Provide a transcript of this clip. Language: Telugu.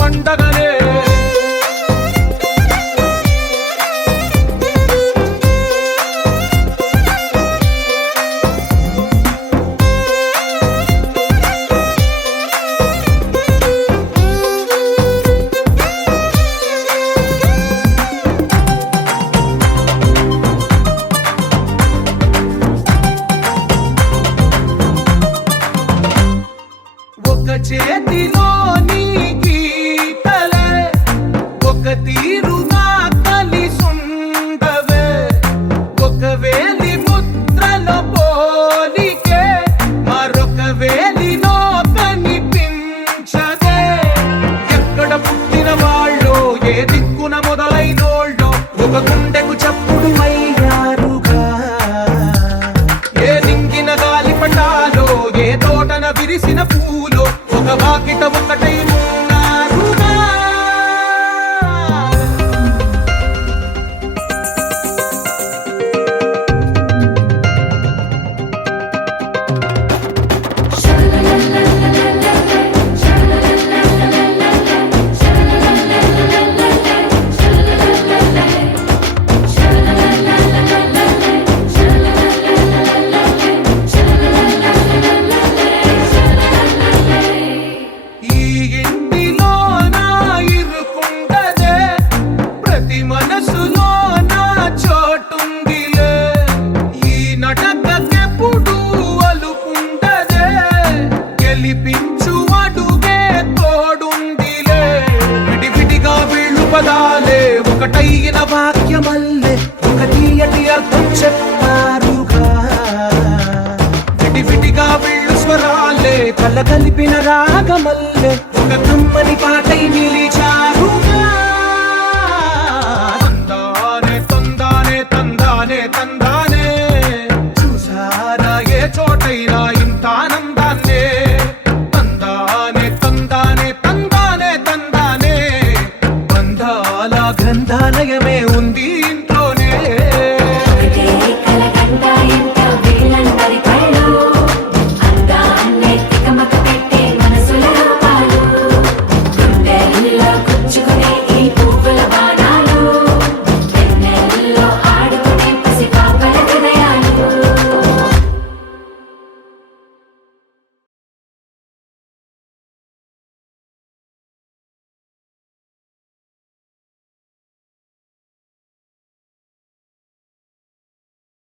పండగనే. చేతిలోని గీతలే ఒక తీరుగా కలిసుండవే, ఒక వేలి ముద్రల పోలికే మరొక వేలిలో కనిపించదే. ఎక్కడ పుట్టిన వాళ్ళో ఏ దిక్కున మొదలైనోళ్ళో ఒక గుండెకు చప్పుడు అయ్యారుగా. ఏ నింగిన గాలి పటాలో ఏ తోటన విరిసిన పూలో ఒక వాకిట ఒకటై ఉన్నారుగా. పదాలే ఒకటైన వాక్యమల్లే ఒక తీయటి అర్థం చెప్పారుగా. విడివిడిగా వీళ్ళు స్వరాలే కలగలిపిన రాగమల్లే ఒక కమ్మని పాట